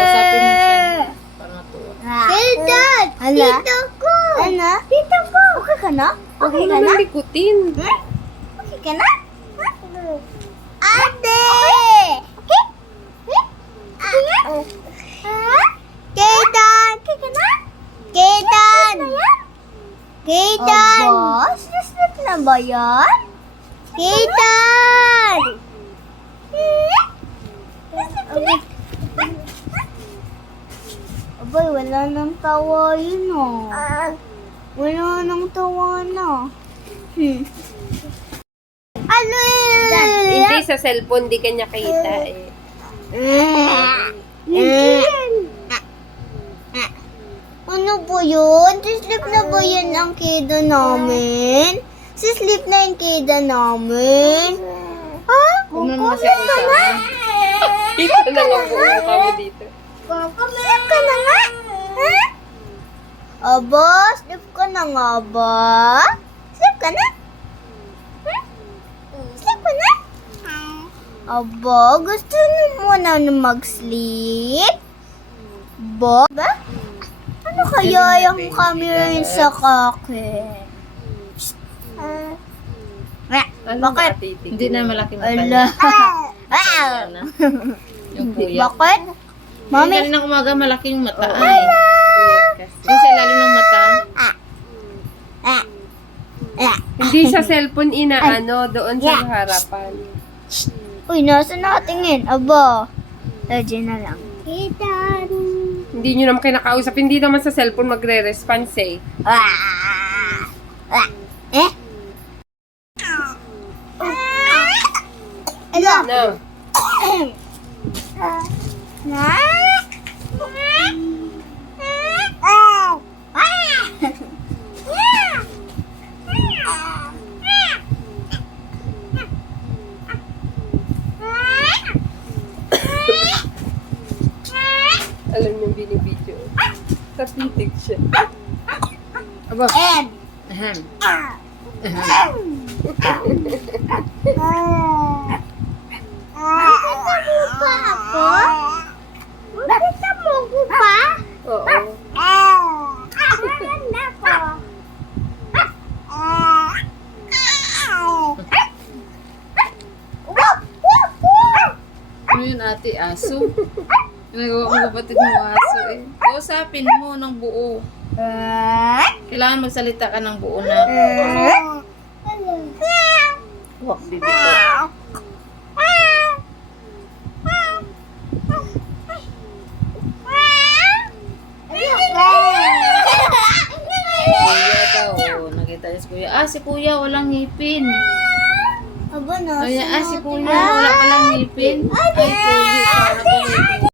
Pasapin mo siya para matuwa. Tito ko! Ano? Tito ko! Okay ka na? Okay ka na? Likutin. Okay ka na? Ate! Okay? Kaitan! Okay ka na? Kaitan! Kaitan! Aba, sinaslit na ba yan? Kaitan! Abay, wala nang tawa yun Wala nang tawa na. Ano yun? Hindi sa cellphone, di kanya kita eh. Ano po yun? Sislip na ba yan ang kida namin? Sislip na yung kida namin? Ha? Huwag mo naman siya kusama. Kita na lang po mukha mo dito. Slip ka na nga? Ha? Aba, slip ka na nga ba? Slip ka na? Slip ka na? Aba, gusto mo na mag-sleep? Ba? Ano kaya yung camera yun sa kakin? Ano Bakit? ba, titi? Hindi na malaki mata Ala. niya. Ah! Na. Yung kuya. Bakit? Mami. Mami, Ng umaga malaki yung mata. Oo. Ay. Kasi. Yung sa ilalim ng mata. Hindi sa cellphone inaano, doon sa harapan. uy, nasa nakatingin? Aba, diyan na lang. Kitan. Hindi nyo naman kinakausap. Hindi naman sa cellphone magre-response eh. Eh? Ano? No. Alam niyo binibidyo. Sa titig siya. Aba. Ed. Ahem. Nakita mo pa ako? Nakita mo ko pa? Oo. Maganda ko. Ano yun ate? Aso? Nagawa ko kapatid mo aso eh. Kausapin mo ng buo. Kailangan magsalita ka ng buo na. Wak bibito. Kuya daw. Nakita niya si kuya. Ah, si kuya walang ngipin. Aba, nasa Ay, si kuya wala palang ngipin. Ay, kuya. Para po ngipin.